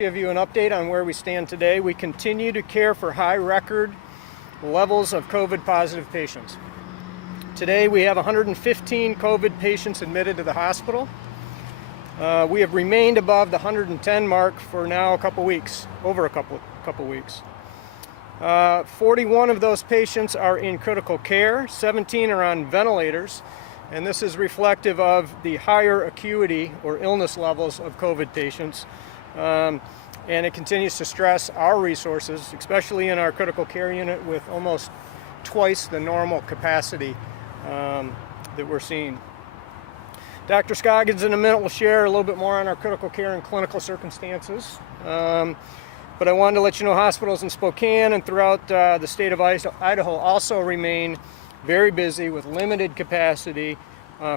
Give you an update on where we stand today. We continue to care for high record levels of COVID positive patients. Today we have 115 COVID patients admitted to the hospital. We have remained above the 110 mark for now a couple weeks, over a couple weeks. 41 of those patients are in critical care, 17 are on ventilators, and this is reflective of the higher acuity or illness levels of COVID patients. And it continues to stress our resources, especially in our critical care unit with almost twice the normal capacity that we're seeing. Dr. Scoggins in a minute will share a little bit more on our critical care and clinical circumstances. But I wanted to let you know hospitals in Spokane and throughout the state of Idaho also remain very busy with limited capacity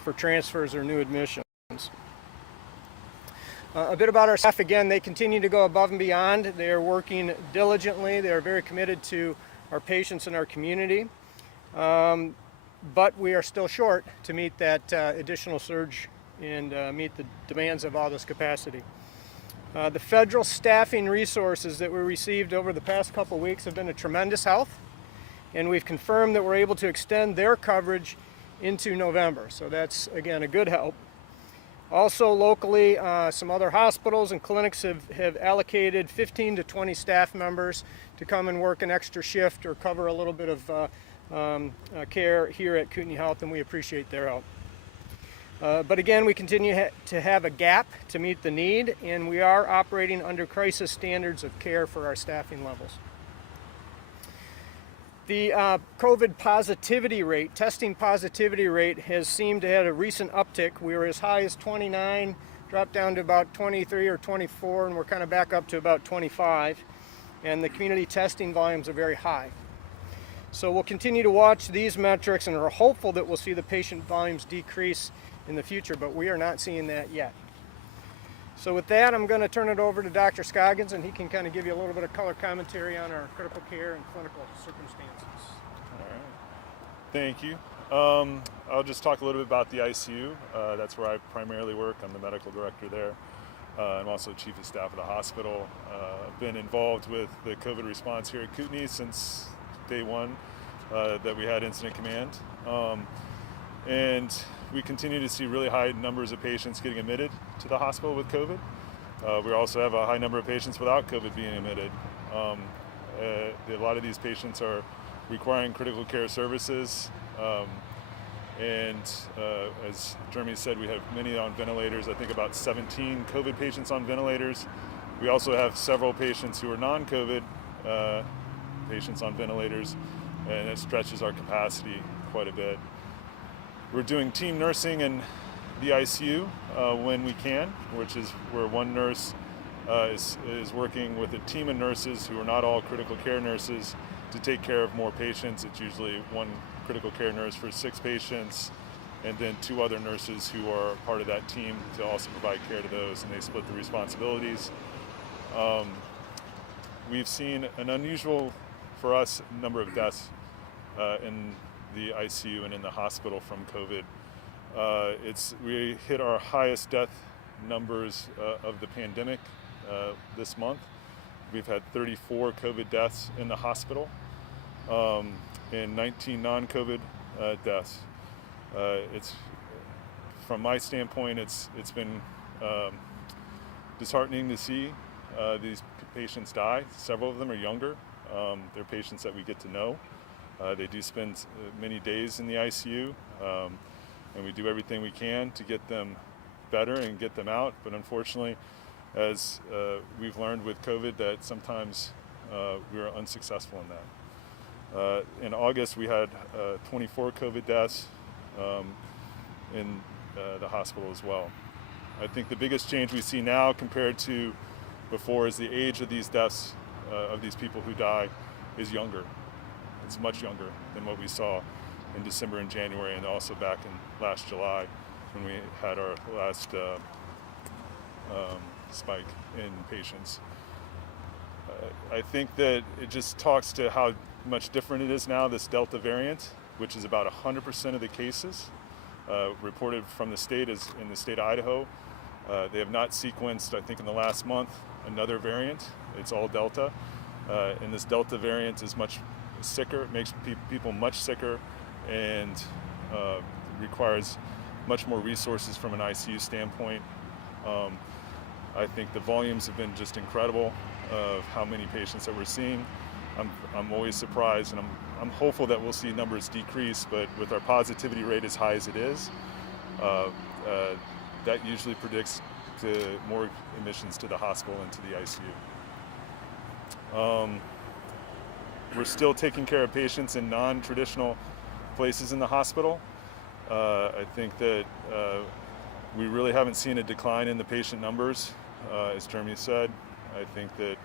for transfers or new admissions. A bit about our staff. Again, they continue to go above and beyond. They are working diligently. They are very committed to our patients and our community. But we are still short to meet that additional surge and meet the demands of all this capacity. The federal staffing resources that we received over the past couple weeks have been a tremendous help, and we've confirmed that we're able to extend their coverage into November. So that's, again, a good help. Also locally, some other hospitals and clinics have allocated 15 to 20 staff members to come and work an extra shift or cover a little bit of care here at Kootenai Health, and we appreciate their help. But again, we continue to have a gap to meet the need, and we are operating under crisis standards of care for our staffing levels. The COVID positivity rate, testing positivity rate, has seemed to have a recent uptick. We were as high as 29, dropped down to about 23 or 24, and we're kind of back up to about 25. And the community testing volumes are very high. So we'll continue to watch these metrics and are hopeful that we'll see the patient volumes decrease in the future, but we are not seeing that yet. So with that, I'm going to turn it over to Dr. Scoggins, and he can kind of give you a little bit of color commentary on our critical care and clinical circumstances. All right. Thank you. I'll just talk a little bit about the ICU. That's where I primarily work. I'm the medical director there. I'm also chief of staff of the hospital. I've been involved with the COVID response here at Kootenai since day one that we had incident command. And we continue to see really high numbers of patients getting admitted to the hospital with COVID. We also have a high number of patients without COVID being admitted. A lot of these patients are requiring critical care services. And as Jeremy said, we have many on ventilators. I think about 17 COVID patients on ventilators. We also have several patients who are non-COVID patients on ventilators, and it stretches our capacity quite a bit. We're doing team nursing in the ICU when we can, which is where one nurse is working with a team of nurses who are not all critical care nurses to take care of more patients. It's usually one critical care nurse for 6 patients, and then 2 other nurses who are part of that team to also provide care to those, and they split the responsibilities. We've seen an unusual, for us, number of deaths in the ICU and in the hospital from COVID. We hit our highest death numbers of the pandemic this month. We've had 34 COVID deaths in the hospital and 19 non-COVID deaths. From my standpoint, it's been disheartening to see these patients die. Several of them are younger. They're patients that we get to know. They do spend many days in the ICU, and we do everything we can to get them better and get them out. But unfortunately, as we've learned with COVID, that sometimes we are unsuccessful in that. In August, we had 24 COVID deaths in the hospital as well. I think the biggest change we see now compared to before is the age of these deaths, of these people who die, is younger. It's much younger than what we saw in December and January, and also back in last July when we had our last spike in patients. I think that it just talks to how much different it is now, this Delta variant, which is about 100% of the cases reported from the state is in the state of Idaho. They have not sequenced, I think in the last month, another variant. It's all Delta, and this Delta variant is much sicker. It makes people much sicker, and requires much more resources from an ICU standpoint. I think the volumes have been just incredible of how many patients that we're seeing. I'm always surprised, and I'm hopeful that we'll see numbers decrease, but with our positivity rate as high as it is, that usually predicts to more admissions to the hospital and to the ICU. We're still taking care of patients in non-traditional places in the hospital. I think that we really haven't seen a decline in the patient numbers, as Jeremy said. I think that,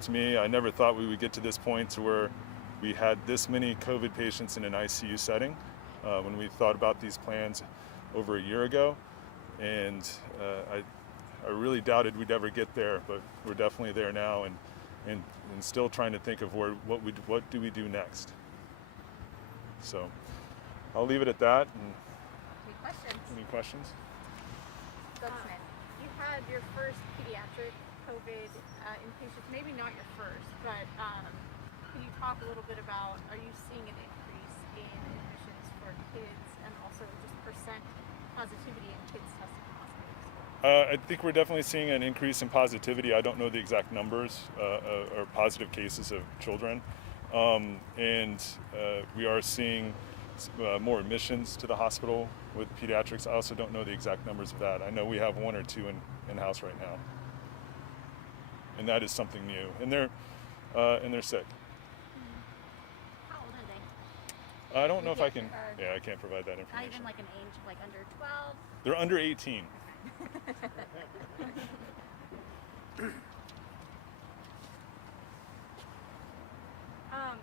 to me, I never thought we would get to this point to where we had this many COVID patients in an ICU setting when we thought about these plans over a year ago. And I really doubted we'd ever get there, but we're definitely there now, and still trying to think of what do we do next. So I'll leave it at that. And Any questions? any questions? Doug Smith. You had your first pediatric COVID inpatient, maybe not your first, but can you talk a little bit about, are you seeing an increase in admissions for kids and also just percent positivity in kids testing positive? I think we're definitely seeing an increase in positivity. I don't know the exact numbers or positive cases of children. And we are seeing more admissions to the hospital with pediatrics. I also don't know the exact numbers of that. I know we have one or two in-house right now. And that is something new. And they're sick. How old are they? I don't know if I can't- can, I can't provide that Not information. even like an age, like under 12? They're under 18.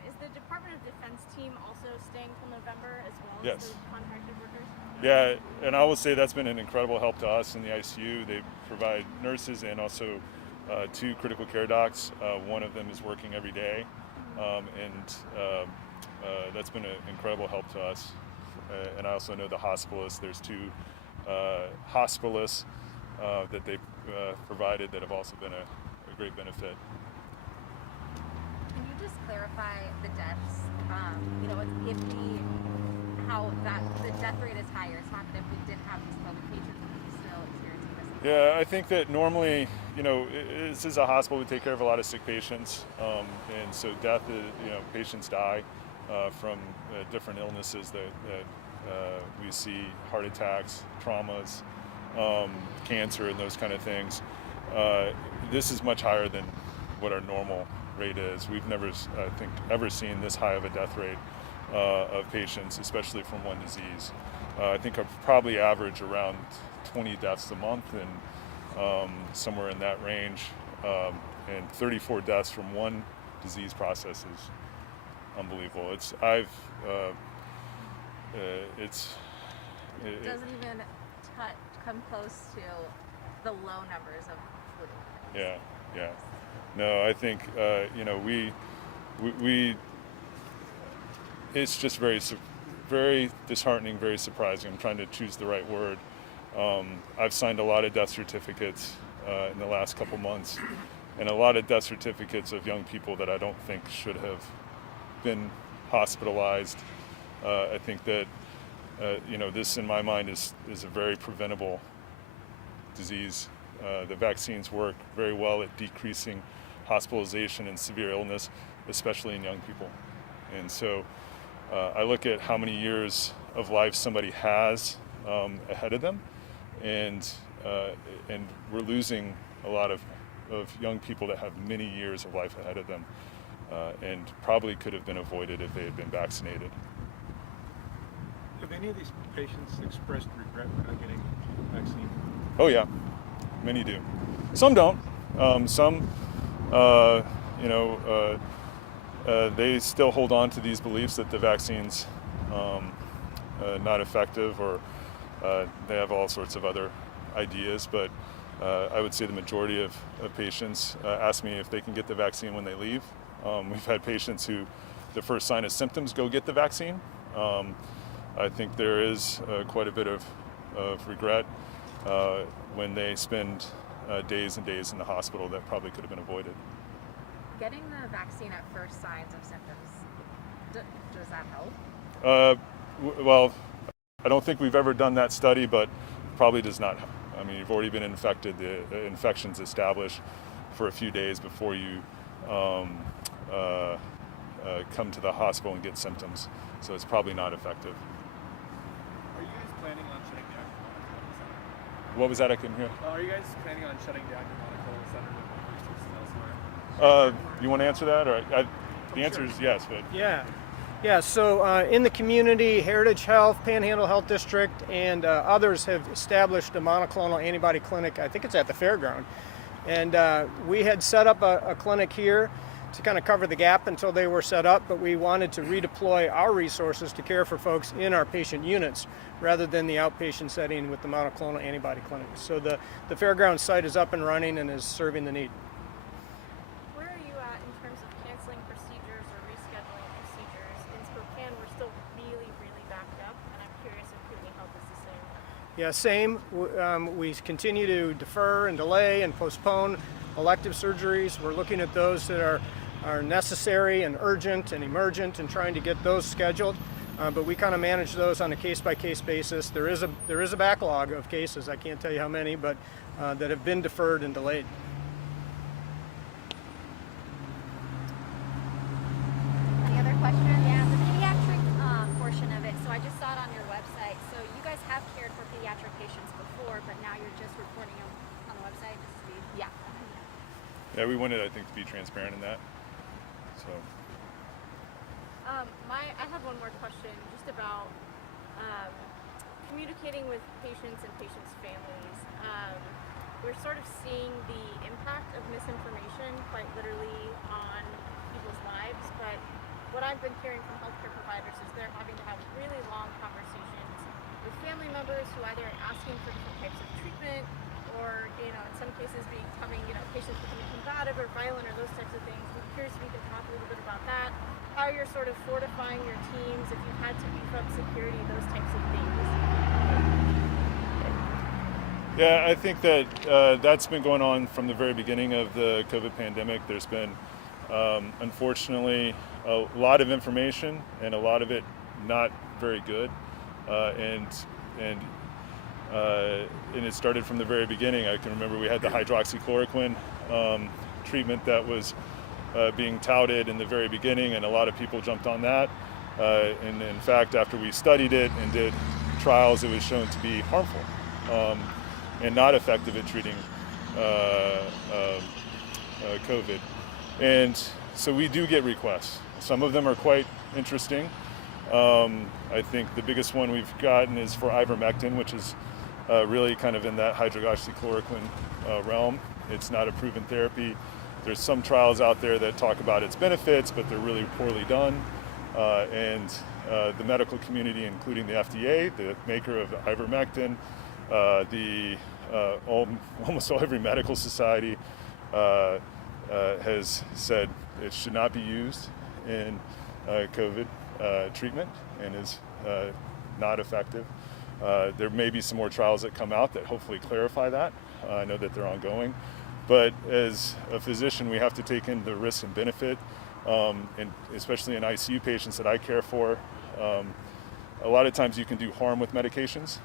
Is the Department of Defense team also staying till November as well Yes. as the contracted workers? Yeah, and I will say that's been an incredible help to us in the ICU. They provide nurses and also 2 critical care docs. One of them is working every day, and that's been an incredible help to us. And I also know the hospitalists. There's 2 hospitalists that they provided that have also been a great benefit. Can you just clarify the deaths? You know, how the death rate is higher. It's not that if we didn't have these COVID patients, we would still experiencing this. Yeah, I think that normally, this is a hospital. We take care of a lot of sick patients, and so death is, patients die from different illnesses that we see: heart attacks, traumas, cancer, and those kind of things. This is much higher than what our normal rate is. We've never, I think, ever seen this high of a death rate of patients, especially from one disease. I think I probably average around 20 deaths a month, and somewhere in that range, and 34 deaths from one disease process is unbelievable. It doesn't even come close to the low numbers of flu. Yeah. No, I think we it's just very disheartening, very surprising. I'm trying to choose the right word. I've signed a lot of death certificates in the last couple months, and a lot of death certificates of young people that I don't think should have been hospitalized. I think that this, in my mind, is a very preventable disease. The vaccines work very well at decreasing hospitalization and severe illness, especially in young people. And so I look at how many years of life somebody has ahead of them, and we're losing a lot of young people that have many years of life ahead of them, and probably could have been avoided if they had been vaccinated. Have any of these patients expressed regret for not getting the vaccine? Oh yeah, many do. Some don't. Some, they still hold on to these beliefs that the vaccine's not effective, or they have all sorts of other ideas. But I would say the majority of patients ask me if they can get the vaccine when they leave. We've had patients who, the first sign of symptoms, go get the vaccine. I think there is quite a bit of regret when they spend days and days in the hospital that probably could have been avoided. Getting the vaccine at first signs of symptoms, does that help? Well, I don't think we've ever done that study, but probably does not help. I mean, you've already been infected. The infection's established for a few days before you come to the hospital and get symptoms. So it's probably not effective. Are you guys planning on shutting down your monoclonal center? What was that? I couldn't hear. Are you guys planning on shutting down your monoclonal center with resources elsewhere? You want to answer that? Or the answer is yes, but Yeah, so in the community, Heritage Health, Panhandle Health District, and others have established a monoclonal antibody clinic. I think it's at the fairground. And we had set up a clinic here to kind of cover the gap until they were set up, but we wanted to redeploy our resources to care for folks in our patient units rather than the outpatient setting with the monoclonal antibody clinic. So the fairground site is up and running and is serving the need. Where are you at in terms of canceling procedures or rescheduling procedures? In Spokane, we're still really, really backed up, and I'm curious if Kootenai Health is the same. Yeah, same. We continue to defer and delay and postpone elective surgeries. We're looking at those that are necessary and urgent and emergent and trying to get those scheduled. But we kind of manage those on a case-by-case basis. There is a backlog of cases, I can't tell you how many, but that have been deferred and delayed. Any other questions? Yeah, the pediatric portion of it. So I just saw it on your website. So you guys have cared for pediatric patients before, but now you're just reporting them on the website. Yeah. yeah, we wanted, I think, to be transparent in that. So. I have one more question just about communicating with patients and patients' families. We're sort of seeing the impact of misinformation quite literally on people's lives, but what I've been hearing from healthcare providers is they're having to have really long conversations with family members who either are asking for different types of treatment or, in some cases becoming, patients becoming combative or violent or those types of things. I'm curious if you can talk a little bit about that, how you're sort of fortifying your teams, if you've had to beef up security, those types of things. Yeah, I think that that's been going on from the very beginning of the COVID pandemic. There's been, unfortunately, a lot of information and a lot of it not very good, and it started from the very beginning. I can remember we had the hydroxychloroquine treatment that was being touted in the very beginning, and a lot of people jumped on that. And in fact, after we studied it and did trials, it was shown to be harmful and not effective at treating COVID. And so we do get requests. Some of them are quite interesting. I think the biggest one we've gotten is for ivermectin, which is really kind of in that hydroxychloroquine realm. It's not a proven therapy. There's some trials out there that talk about its benefits, but they're really poorly done. And the medical community, including the FDA, the maker of ivermectin, almost every medical society has said it should not be used in COVID treatment and is not effective. There may be some more trials that come out that hopefully clarify that. I know that they're ongoing. But as a physician, we have to take in the risk and benefit, and especially in ICU patients that I care for. A lot of times you can do harm with medications,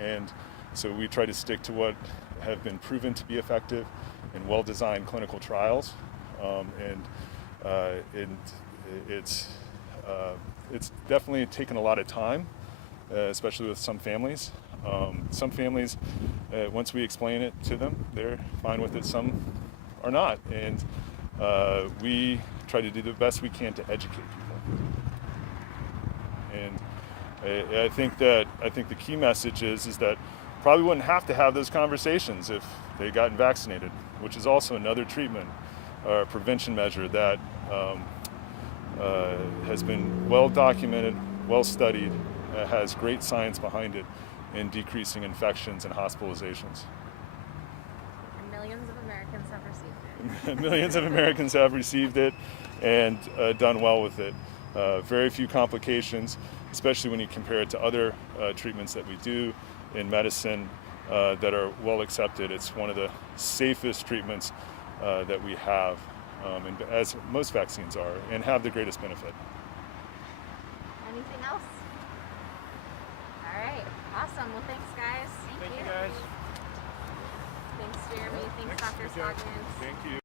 and so we try to stick to what have been proven to be effective in well-designed clinical trials, and it's definitely taken a lot of time, especially with some families. Some families, once we explain it to them, they're fine with it. Some are not, and we try to do the best we can to educate people. And I think the key message is that probably wouldn't have to have those conversations if they gotten vaccinated, which is also another treatment or prevention measure that has been well documented, well studied, has great science behind it in decreasing infections and hospitalizations. And millions of Americans have received it. Millions of Americans have received it and done well with it. Very few complications, especially when you compare it to other treatments that we do in medicine. that are well accepted. It's one of the safest treatments that we have, and as most vaccines are, and have the greatest benefit. Anything else? All right. Awesome. Well, thanks, guys. Thank you guys. Thanks, Jeremy. Thanks, Dr. Good job. Scoggins. Thank you.